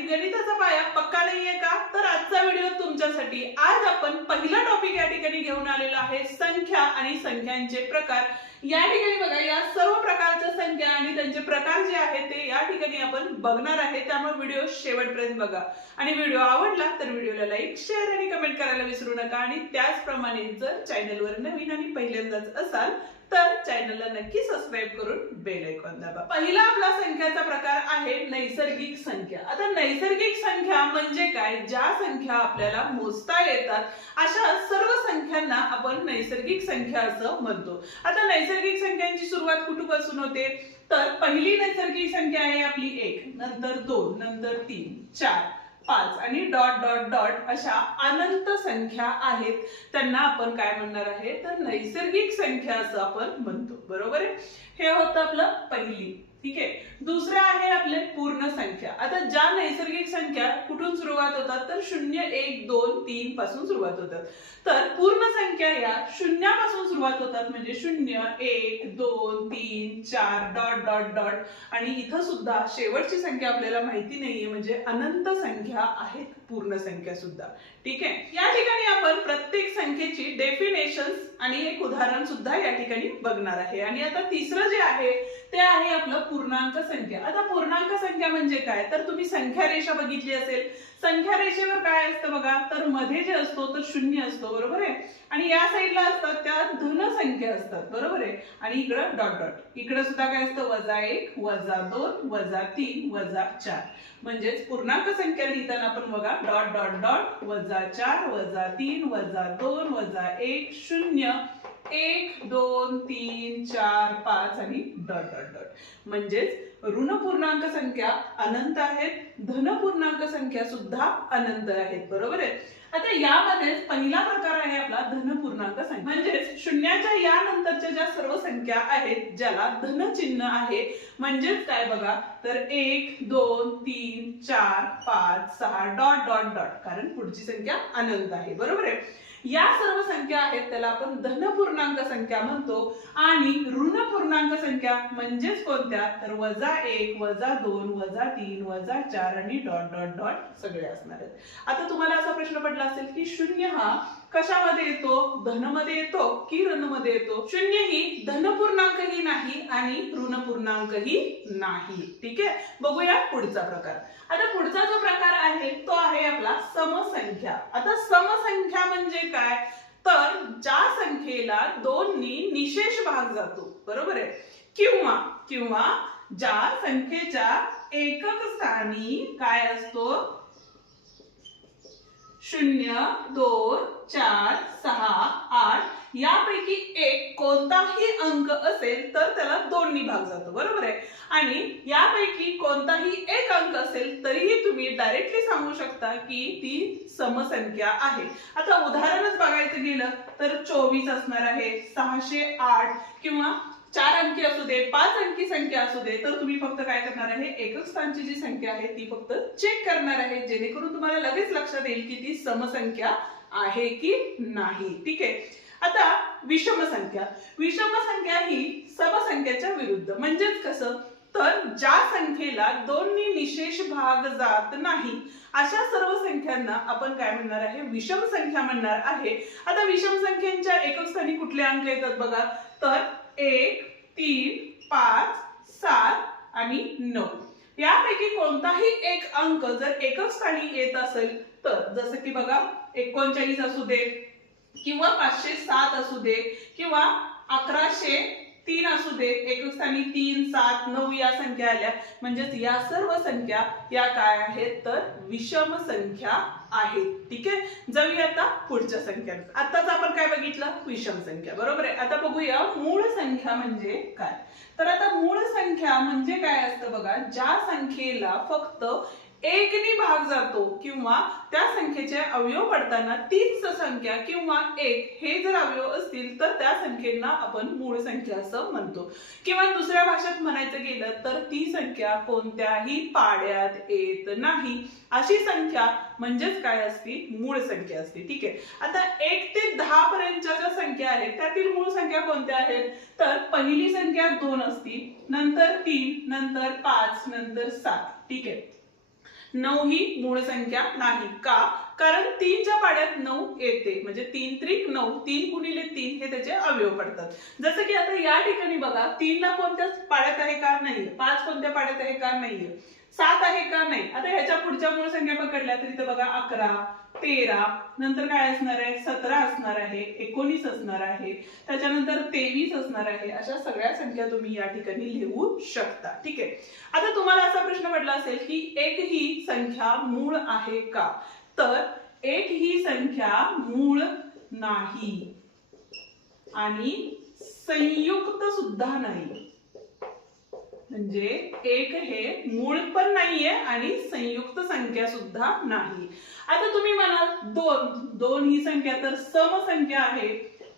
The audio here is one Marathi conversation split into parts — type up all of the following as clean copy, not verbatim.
आणि गणिताचा पाया पक्का नाहीये का? तर आजचा व्हिडिओ तुमच्यासाठी। आज आपण पहिला टॉपिक या ठिकाणी घेऊन आलेलो आहे संख्या आणि संख्यांचे प्रकार। या ठिकाणी बघा, या सर्व प्रकारच्या संख्या आणि त्यांचे प्रकार जे आहेत ते या ठिकाणी आपण बघणार आहे, त्यामुळे व्हिडिओ शेवटपर्यंत बघा। आणि व्हिडिओ आवडला तर व्हिडिओला लाईक, शेअर आणि कमेंट करायला विसरू नका। आणि त्याचप्रमाणे जर चॅनलवर नवीन आणि पहिल्यांदाच असाल तर चॅनलला नक्की सबस्क्राइब करून बेल आयकॉन दाबा। पहिला आपला संख्याचा प्रकार आहे नैसर्गिक संख्या। आता नैसर्गिक संख्या म्हणजे काय? ज्या संख्या आपल्याला मोजता येतात अशा सर्व संख्यांना आपण नैसर्गिक संख्या असं म्हणतो। आता नैसर्गिक संख्यांची सुरुवात कुठपासून होते? तर पहिली नैसर्गिक संख्या आहे आपली 1, नंतर 2, नंतर 3, 4, 5 आणि डॉट डॉट डॉट अशा अनंत संख्या आहेत, त्यांना आपण काय म्हणणार आहे? तर नैसर्गिक संख्या असं आपण म्हणतो। बरोबर आहे? हे होतं आपलं पहिली। ठीक आहे। दुसरं आहे आपले पूर्ण संख्या। आता ज्या नैसर्गिक संख्या कुठून सुरुवात होतात? तर 0, 1, 2, 3 पासून सुरुवात होतात। तर पूर्ण संख्या या शून्यापासून सुरुवात होतात, म्हणजे 0, 1, 2, 3, 4 डॉट डॉट डॉट। आणि इथं सुद्धा शेवटची संख्या आपल्याला माहिती नाहीये, म्हणजे अनंत संख्या आहेत पूर्ण संख्या सुद्धा। ठीक आहे। या ठिकाणी आपण प्रत्येक संख्येची डेफिनेशन आणि एक उदाहरण सुद्धा या ठिकाणी बघणार आहे। आणि आता तिसरं जे आहे ते आहे आपलं पूर्णांक संख्या। आता पूर्णांक संख्या म्हणजे काय? तर तुम्ही संख्या रेषा बघितली असेल। संख्या रेषेवर काय असतं बघा? तर मध्ये जे असतो तो 0 असतो। बरोबर आहे? आणि या साईडला असतात त्या धन संख्या असतात। बरोबर आहे? आणि इकडं डॉट डॉट, इकडे सुद्धा काय असतं? -1, -2, -3, -4। म्हणजेच पूर्णांक संख्या लिहिताना आपण बघा डॉट डॉट डॉट -4, -3, -2, -1, 0, 1, 2, 3, 4, 5 आणि डॉट डॉट डॉट। म्हणजेच ऋण पूर्णांक संख्या अनंत आहेत, धन पूर्णांक संख्या सुद्धा अनंत आहेत। बरोबर आहे? आता यामध्ये पहिला प्रकार आहे आपला धन पूर्णांक संख्या। म्हणजेच शून्याच्या या नंतरच्या ज्या सर्व संख्या आहेत ज्याला धन चिन्ह आहे, म्हणजेच काय बघा? तर 1, 2, 3, 4, 5, 6 डॉट डॉट डॉट, कारण पुढची संख्या अनंत आहे। बरोबर आहे? या सर्व संख्या आहेत त्याला आपण धन पूर्णांक संख्या म्हणतो। आणि ऋण पूर्णांक संख्या म्हणजेच कोणत्या? तर -1, -2, -3, -4 आणि डॉट डॉट डॉट सगळे असणार आहेत। आता तुम्हाला असा प्रश्न पडला असेल की 0 हा कशामध्ये येतो? धन मध्ये येतो की ऋण मध्ये येतो? 0 ही धन पूर्णांकही नाही आणि ऋण पूर्णांकही नाही। ठीक आहे। बघूया पुढचा प्रकार। आता पुढचा जो प्रकार आहे तो आहे आपला समसंख्या। आता समसंख्या म्हणजे काय? तर ज्या संख्येला 2 नी निशेष भाग जातो। बरोबर आहे? किंवा ज्या संख्येच्या एकक स्थानी काय असतो? 0, 2, 4, 6, 8 यापैकी एक कोणताही अंक असेल तर त्याला 2 नी भाग जातो। बरोबर आहे? आणि यापैकी कोणताही एक अंक असेल तरीही तुम्ही डायरेक्टली सांगू शकता की ती समसंख्या आहे। आता उदाहरणच बघायचं गेलं तर 24 असणार आहे, 608 किंवा 4 अंकी असू दे, 5 अंकी संख्या असू दे, तर तुम्ही फक्त काय करणार आहे? एकक स्थानची जी संख्या आहे ती फक्त चेक करणार आहे, जेणेकरून तुम्हाला लगेच लक्षात येईल की ती समसंख्या आहे की नाही। ठीक आहे। आता विषम संख्या। विषम संख्या ही समसंख्येच्या विरुद्ध। म्हणजेच कसं? तर ज्या संख्येला 2 नी निशेष भाग जात नाही अशा सर्व संख्यांना आपण काय म्हणणार आहे? विषम संख्या म्हणणार आहे। आता विषम संख्यांच्या एकक स्थानी कुठले अंक येतात बघा? तर 1, 3, 5, 7 आणि 9 यापैकी कोणताही एक अंक जर एकक स्थानी येत असेल तर, जसं की बघा 39 असू दे किंवा 507 असू दे किंवा 1103 असू दे, एकक स्थानी 3, 7, 9 या संख्या आल्या, म्हणजेच या सर्व संख्या या काय आहेत? तर विषम संख्या आहेत। ठीक आहे। जाऊया आता पुढच्या संख्यांकडे। आताच आपण काय बघितलं? विषम संख्या। बरोबर आहे? आता बघूया मूळ संख्या म्हणजे काय। तर आता मूळ संख्या म्हणजे काय असतं बघा? ज्या संख्येला फक्त 1 नी भाग जातो किंवा त्या संख्येचे अवयव पडताना तीच संख्या किंवा 1 हे जर अवयव असतील तर त्या संख्येला आपण मूळ संख्या असं म्हणतो। किंवा दुसऱ्या भाषेत म्हणायचं गेलं तर ती संख्या कोणत्याही पाड्यात येत नाही अशी संख्या म्हणजेच काय असते? मूळ संख्या असते। ठीक आहे। आता 1 ते 10 पर्यंतच्या ज्या संख्या आहेत त्यातील मूळ संख्या कोणत्या आहेत? तर पहिली संख्या 2 असती, नंतर 3, नंतर 5, नंतर 7। ठीक आहे। 9 ही मूळ संख्या नाही. का? कारण 3च्या पाड्यात 9 येते, म्हणजे 3 त्रिक 9, 3 गुणिले 3 हे त्याचे अवयव पडतात. जसं की आता या ठिकाणी बघा, 3 ला कोणत्याच पाड्यात आहे का? नाही. 5 कोणत्या पाड्यात आहे का? नाहीये. 7 आहे का? नाही. आता ह्याच्या पुढच्या मूळ संख्या पकडल्या तर इथे बघा 11, 13, नंतर काय असणार आहे? 17 असणार आहे, 19 असणार आहे, त्याच्यानंतर 23 असणार आहे. अशा सगळ्या संख्या तुम्ही या ठिकाणी लिहू शकता. ठीक आहे. आता तुम्हाला असा प्रश्न पडला असेल की एक ही संख्या मूळ आहे का? तर एक ही संख्या मूळ नाही आणि संयुक्त सुद्धा नाही. म्हणजे एक हे मूळ पण नाहीये आणि संयुक्त संख्या सुद्धा नाही. आता तुम्ही म्हणाल दोन ही संख्या तर समसंख्या आहे,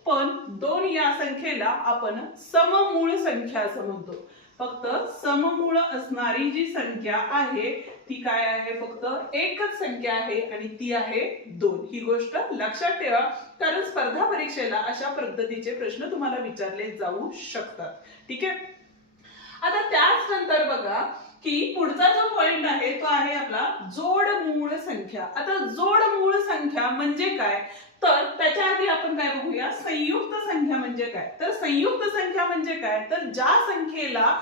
पण 2 या संख्येला आपण सममूळ संख्या असं म्हणतो. फक्त सममूळ असणारी जी संख्या आहे ती काय आहे? फक्त एकच संख्या आहे आणि ती आहे 2. ही गोष्ट लक्षात ठेवा, कारण स्पर्धा परीक्षेला अशा पद्धतीचे प्रश्न तुम्हाला विचारले जाऊ शकतात. ठीक आहे. आता त्याच नंतर बघा की पुढचा जो पॉइंट आहे तो आहे आपला जोड मूळ संख्या. आता जोड मूळ संख्या म्हणजे काय? तर त्याच्या आधी आपण काय बघूया, संयुक्त संख्या म्हणजे काय. तर संयुक्त संख्या म्हणजे काय? तर ज्या संख्येला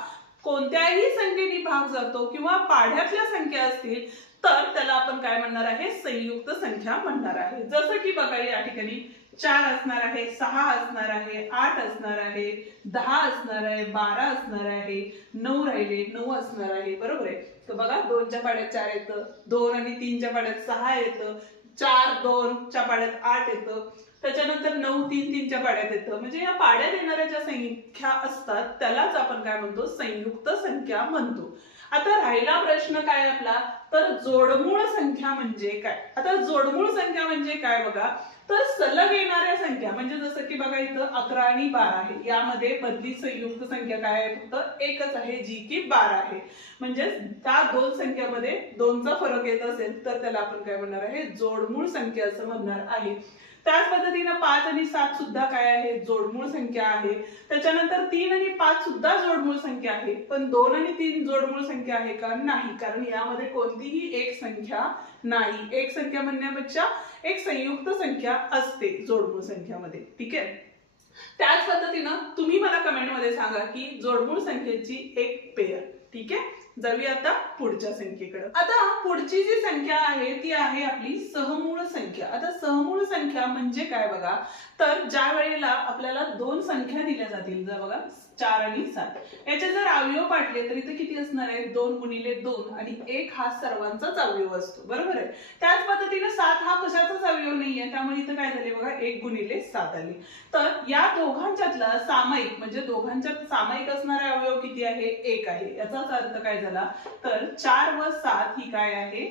कोणत्याही संख्येने भाग जातो किंवा पाढ्यातल्या संख्या असतील तर त्याला आपण काय म्हणणार आहे? संयुक्त संख्या म्हणणार आहे. जसं की बघा या ठिकाणी 4 असणार आहे, 6 असणार आहे, 8 असणार आहे, 10 असणार आहे, 12 असणार आहे, 9 राहिले, 9 असणार आहे. बरोबर आहे. तर बघा 2च्या पाड्यात 4 येतं, 2 आणि 3च्या पाड्यात 6 येतं, 4 2च्या पाड्यात 8 येतं, त्याच्यानंतर 9 3च्या पाड्यात येतं. म्हणजे या पाड्यात येणाऱ्या ज्या संख्या असतात त्यालाच आपण काय म्हणतो? संयुक्त संख्या म्हणतो. आता राहिला प्रश्न काय आपला, तर जोडमूळ संख्या म्हणजे काय. आता जोडमूळ संख्या म्हणजे काय बघा, तर सलग येणाऱ्या संख्या, म्हणजे जसं की बघा इथं 11 आणि 12 आहे, यामध्ये मधली संयुक्त संख्या काय आहे? फक्त एकच आहे, जी की 12 आहे. म्हणजे त्या दोन संख्यामध्ये 2चा फरक येत असेल तर त्याला आपण काय म्हणणार आहे? जोडमूळ संख्या असं म्हणणार आहे. त्याच पद्धतीने 5 आणि 7 सुद्धा काय आहे? जोडमूळ संख्या आहे. त्याच्यानंतर 3 आणि 5 सुद्धा जोडमूळ संख्या आहे, पण 2 आणि 3 जोडमूळ संख्या आहे का? नाही, कारण यामध्ये कोणतीही एक संख्या नाही. एक संख्या म्हणण्यापेक्षा एक संयुक्त संख्या असते जोडमूळ संख्यामध्ये. ठीक आहे. त्याच पद्धतीनं तुम्ही मला कमेंट मध्ये सांगा की जोडमूळ संख्येची एक पेयर. ठीक आहे. जाऊया आता पुढच्या संख्येकडे. आता पुढची जी संख्या आहे ती आहे आपली सहमूळ संख्या. आता सहमूळ संख्या म्हणजे काय बघा, तर ज्या वेळेला आपल्याला 2 संख्या दिल्या जातील, जर बघा 4 आणि 7, याचे जर अवयव पाडले तर इथे किती असणार आहे? 2 गुणिले 2 आणि 1 हा सर्वांचाच अवयव असतो. बरोबर आहे. त्याच पद्धतीने 7 हा कशाचाच अवयव नाहीये, त्यामुळे इथे काय झाले बघा, 1 गुणिले 7 आले. तर या दोघांच्यातला सामायिक, म्हणजे दोघांच्यात सामायिक असणारा अवयव किती आहे? 1 आहे. याचाच अर्थ काय झाला, तर 4 व 7 ही काय आहे?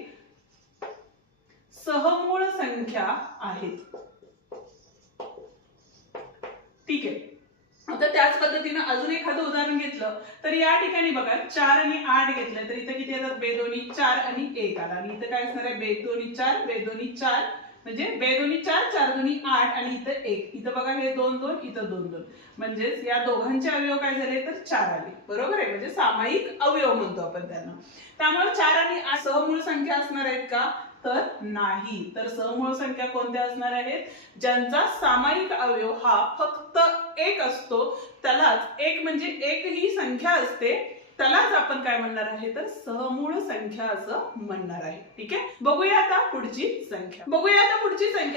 सहमूळ संख्या आहेत. ठीक आहे. आता त्याच पद्धतीने अजून एखादं उदाहरण घेतलं तर या ठिकाणी बघा 4 आणि 8 घेतलं तर इथे किती येतात? बेदोनी 4 आणि 1 आला. आणि इथे काय असणार आहे? बेदोनी 4 बेदोनी 4, म्हणजे बेदोनी 4 4 दोन्ही 8 आणि इथं 1. इथं बघा हे 2 2, इथं 2 2, म्हणजेच या दोघांचे अवयव काय झाले? तर 4 आले. बरोबर आहे. म्हणजे सामायिक अवयव म्हणतो आपण त्यांना. त्यामुळे 4 आणि 8 सहमूळ संख्या असणार आहेत का? तर नाही. तर सहमूळ संख्या कोणत्या असणार आहेत? ज्यांचा सामायिक अवयव हा फक्त 1 असतो, त्यालाच एक म्हणजे एक ही संख्या असते, त्यालाच आपण काय म्हणणार आहे? तर सहमूळ संख्या असं म्हणणार आहे. ठीक आहे. बघूया आता पुढची संख्या.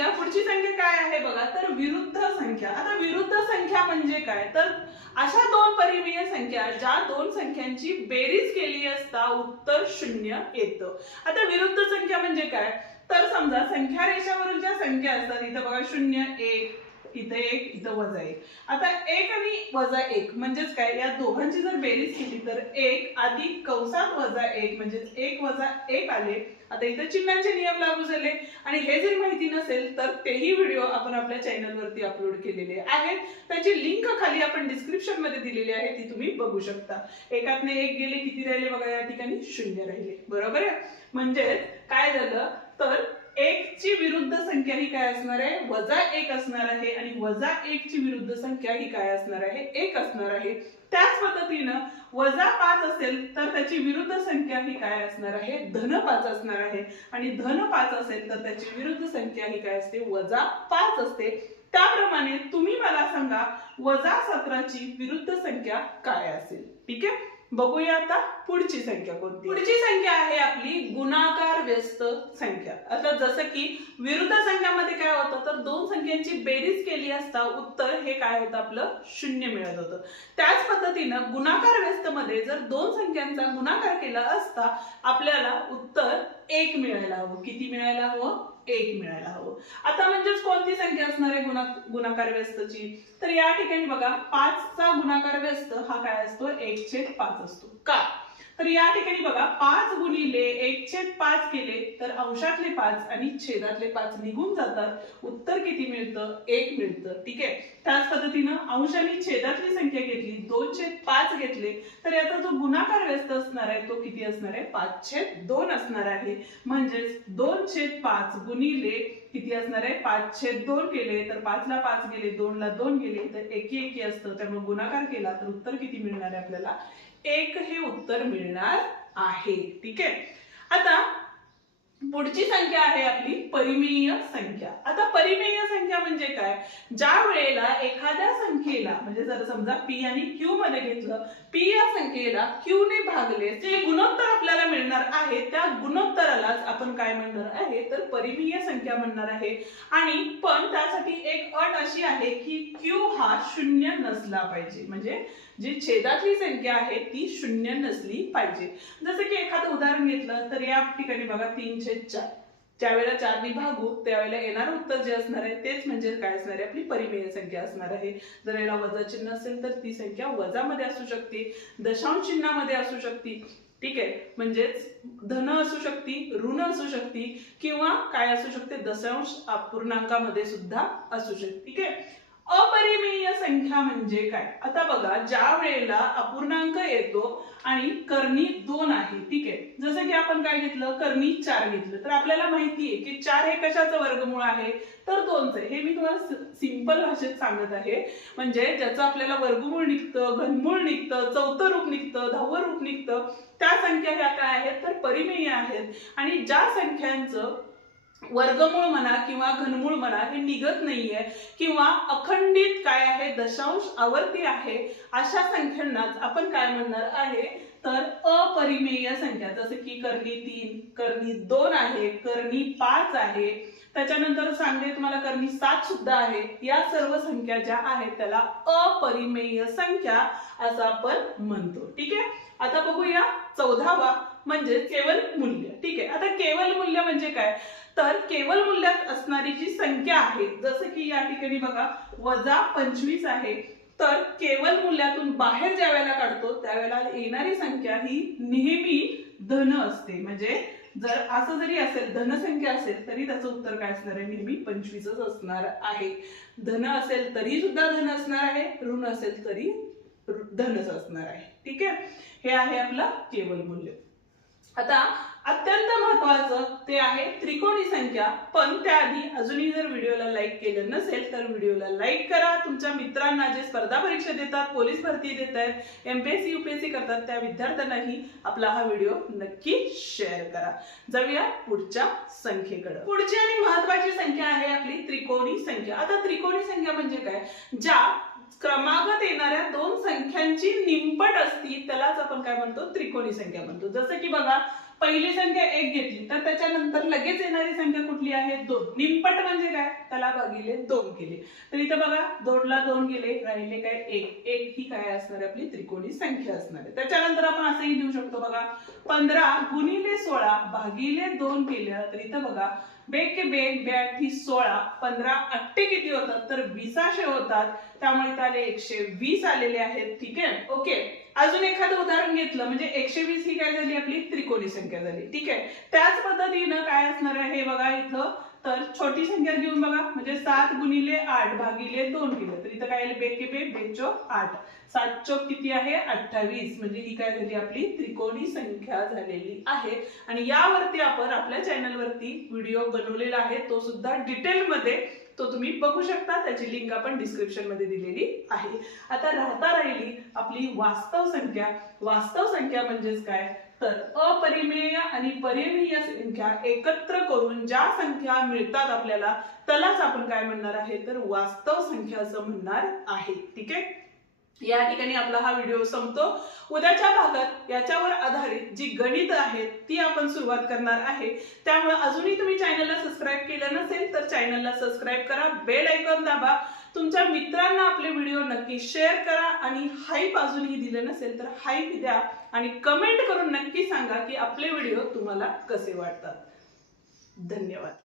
पुढची संख्या काय आहे बघा, तर विरुद्ध संख्या. आता विरुद्ध संख्या म्हणजे काय, तर अशा 2 परिमेय संख्या ज्या 2 संख्यांची बेरीज केली असता उत्तर 0 येतं. आता विरुद्ध संख्या म्हणजे काय, तर समजा संख्या रेषावरील ज्या संख्या असतात, इथं बघा 0 1, इथे 1, इथं वजा 1. आता 1 आणि वजा 1 म्हणजेच काय, या दोघांची जर बेरीज केली तर 1 अधिक कंसात वजा 1 म्हणजे 1 वजा 1 आले. आता इथे चिन्हांचे नियम लागू झाले. आणि हे जर माहिती नसेल तर तेही व्हिडिओ आपण आपल्या चॅनल वरती अपलोड केलेले आहेत. त्याची लिंक खाली आपण डिस्क्रिप्शन मध्ये दिलेली आहे, ती तुम्ही बघू शकता. एकातने 1 गेले, किती राहिले बघा, या ठिकाणी 0 राहिले. बरोबर आहे. म्हणजे काय झालं, तर 1 ची विरुद्ध संख्या ही काय असणार आहे? वजा 1 असणार आहे. आणि वजा 1 ची विरुद्ध संख्या ही काय असणार आहे? 1 असणार आहे. त्याच पद्धतीनं वजा 5 असेल तर त्याची विरुद्ध संख्या ही काय असणार आहे, धन 5 असणार आहे. आणि धन 5 असेल तर त्याची विरुद्ध संख्या ही काय असते, वजा 5 असते. त्याप्रमाणे तुम्ही मला सांगा वजा 17 ची विरुद्ध संख्या काय असेल. ठीक आहे, बघूया आता पुढची संख्या कोणती. पुढची संख्या आहे आपली गुणाकार व्यस्त संख्या. आता जसं की विरुद्ध संख्यामध्ये काय होतं तर दोन संख्यांची बेरीज केली असता उत्तर हे काय होतं, आपलं 0 मिळत होतं. त्याच पद्धतीनं गुणाकार व्यस्त मध्ये जर दोन संख्यांचा गुणाकार केला असता आपल्याला उत्तर 1 मिळायला हवं. किती मिळायला हवं, 1 मिळायला हवं. आता म्हणजेच कोणती संख्या असणार आहे गुणाकार व्यस्तची, तर या ठिकाणी बघा 5 चा गुणाकार व्यस्त हा काय असतो, 1/5 असतो. का तर या ठिकाणी बघा 5 गुणिले 1/5 केले तर अंशातले 5 आणि छेदातले 5 निघून जातात. उत्तर किती मिळतं, 1 मिळतं. ठीक आहे, त्याच पद्धतीनं अंश आणि छेदातली संख्या घेतली 2/5 घेतले तर याचा जो गुणाकार व्यस्त असणार आहे तो किती असणार आहे, 5/2 असणार आहे. म्हणजेच 2/5 गुणिले किती असणार आहे, 5/2 केले तर 5 ला 5 गेले, 2 ला 2 गेले तर 1 असतं. त्यामुळे गुणाकार केला तर उत्तर किती मिळणार आहे आपल्याला, 1 हे उत्तर मिळणार आहे. ठीक आहे, आता पुढची संख्या आहे आपली परिमेय संख्या. आता परिमेय संख्या म्हणजे काय, ज्या वेळेला एखाद्या संख्येला म्हणजे जर समजा p आणि q मध्ये घेतलं, p या संख्येला q ने भागले जे गुणोत्तर आपल्याला मिळणार आहे त्या गुणोत्तरालाच आपण काय म्हणणार आहे तर परिमेय संख्या म्हणणार आहे. आणि पण त्यासाठी एक अट अशी आहे की q हा 0 नसला पाहिजे. म्हणजे जी छेदातली संख्या आहे ती 0 नसली पाहिजे. जसं की एखादं उदाहरण घेतलं तर या ठिकाणी बघा 3/4 ज्यावेळेला 4 ने भागू त्यावेळेला येणारं उत्तर जे असणार आहे तेच म्हणजे काय असणार आहे, आपली परिमेय संख्या असणार आहे. जर याला वजा चिन्ह असेल तर ती संख्या वजा मध्ये असू शकते, दशांश चिन्हामध्ये असू शकते. ठीक आहे, म्हणजेच धन असू शकते, ऋण असू शकते किंवा काय असू शकते, दशांश अपूर्णांकामध्ये सुद्धा असू शकते. ठीक आहे, अपरिमेय संख्या म्हणजे काय, आता बघा ज्या वेळेला अपूर्णांक येतो आणि कर्णी 2 आहे. ठीक आहे, जसं की आपण काय घेतलं, कर्णी 4 घेतलं तर आपल्याला माहिती आहे की 4 हे कशाचं वर्गमूळ आहे तर 2चं. हे मी तुम्हाला सिंपल भाषेत सांगत आहे. म्हणजे ज्याचं आपल्याला वर्गमूळ निघतं, घनमूळ निघतं, चौथं रूप निघतं, 10वं रूप निघतं त्या संख्या ह्या काय आहेत तर परिमेय आहेत. आणि ज्या संख्यांचं वर्गमूळ म्हणा किंवा घनमूळ म्हणा हे निघत नाहीये किंवा अखंडित काय आहे दशांश आवर्ती आहे अशा संख्यांनाच आपण काय म्हणणार आहे तर अपरिमेय संख्या. जसं की कर्णी 3, कर्णी 2 आहे, कर्णी 5 आहे, त्याच्यानंतर सांगते तुम्हाला कर्णी 7 सुद्धा आहे. या सर्व संख्या ज्या आहेत त्याला अपरिमेय संख्या असं आपण म्हणतो. ठीक आहे, आता बघूया 14वा म्हणजे केवल मूल्य. ठीक आहे, आता केवल मूल्य म्हणजे काय तर केवल मूल्यात असणारी जी संख्या आहे, जसं की या ठिकाणी बघा वजा 25 आहे तर केवल मूल्यातून बाहेर ज्या वेळेला काढतो त्यावेळेला येणारी संख्या ही नेहमी धन असते. म्हणजे जर असं जरी असेल धनसंख्या असेल तरी त्याचं उत्तर काय असणार आहे, नेहमी 25च असणार आहे. धन असेल तरी सुद्धा धन असणार आहे, ऋण असेल तरी धनच असणार आहे. ठीक आहे, हे आहे आपलं केवल मूल्य. आता अत्यंत महत्वाचं ते आहे त्रिकोणी संख्या. पण त्याआधी अजूनही जर व्हिडिओला लाईक केलं नसेल तर व्हिडिओला लाईक करा. तुमच्या मित्रांना जे स्पर्धा परीक्षा देतात, पोलीस भरती देत आहेत, एमपीएससी यूपीएससी करतात त्या विद्यार्थ्यांनाही आपला हा व्हिडिओ नक्की शेअर करा. जाऊया पुढच्या संख्येकडे. पुढची आणि महत्वाची संख्या आहे आपली त्रिकोणी संख्या. आता त्रिकोणी संख्या म्हणजे काय, ज्या क्रमागत येणाऱ्या दोन संख्यांची निमपट असती त्यालाच आपण काय म्हणतो त्रिकोणी संख्या म्हणतो. जसं की बघा पहिली संख्या 1 घेतली तर त्याच्यानंतर लगेच येणारी संख्या कुठली आहे 2. निमपट म्हणजे काय, त्याला भागिले 2 केले तर इथं बघा 2 ला 2 गेले, राहिले काय 1. 1 ही काय असणार आहे आपली त्रिकोणी संख्या असणार आहे. त्याच्यानंतर आपण असंही देऊ शकतो बघा 15 गुणिले 16 भागिले 2 केलं तर इथं बघा बेक के बेक 8 16, 15 8 किती होतात तर 20 होतात. त्यामुळे इथं आले 120 आलेले आहेत. ठीक आहे, ओके. अजून एखादं उदाहरण घेतलं म्हणजे 120 ही काय झाली आपली त्रिकोणी संख्या झाली. ठीक आहे, त्याच पद्धतीनं काय असणार आहे हे बघा इथं तर छोटी संख्या घेऊन बघा म्हणजे 7 गुणिले 8 भागिले 2 केलं तर इथं काय आले बेक के बेक 2 8, 7 चौक किती आहे 28. म्हणजे ही काय झाली आपली त्रिकोणी संख्या झालेली आहे. आणि यावरती आपण आपल्या चॅनल वरती व्हिडिओ बनवलेला आहे, तो सुद्धा डिटेल मध्ये तो तुम्ही बघू शकता, त्याची लिंक आपण डिस्क्रिप्शन मध्ये दिलेली आहे. आता राहिली आपली वास्तव संख्या. वास्तव संख्या म्हणजेच काय, तर अपरिमेय आणि परिमेय संख्या एकत्र करून ज्या संख्या मिळतात आपल्याला त्यालाच आपण काय म्हणणार आहे, तर वास्तव संख्या असं म्हणणार आहे. ठीक आहे, या ठिकाणी आपला हा व्हिडिओ संपतो. उद्याच्या भागात याच्यावर आधारित जी गणित आहेत ती आपण सुरुवात करणार आहे. त्यामुळे अजूनही तुम्ही चॅनलला सबस्क्राईब केलं नसेल तर चॅनलला सबस्क्राईब करा, बेल आयकॉन दाबा, तुमच्या मित्रांना आपले व्हिडिओ नक्की शेअर करा आणि हाईप अजूनही दिलं नसेल तर हाईप द्या आणि कमेंट करून नक्की सांगा की आपले व्हिडिओ तुम्हाला कसे वाटतात. धन्यवाद.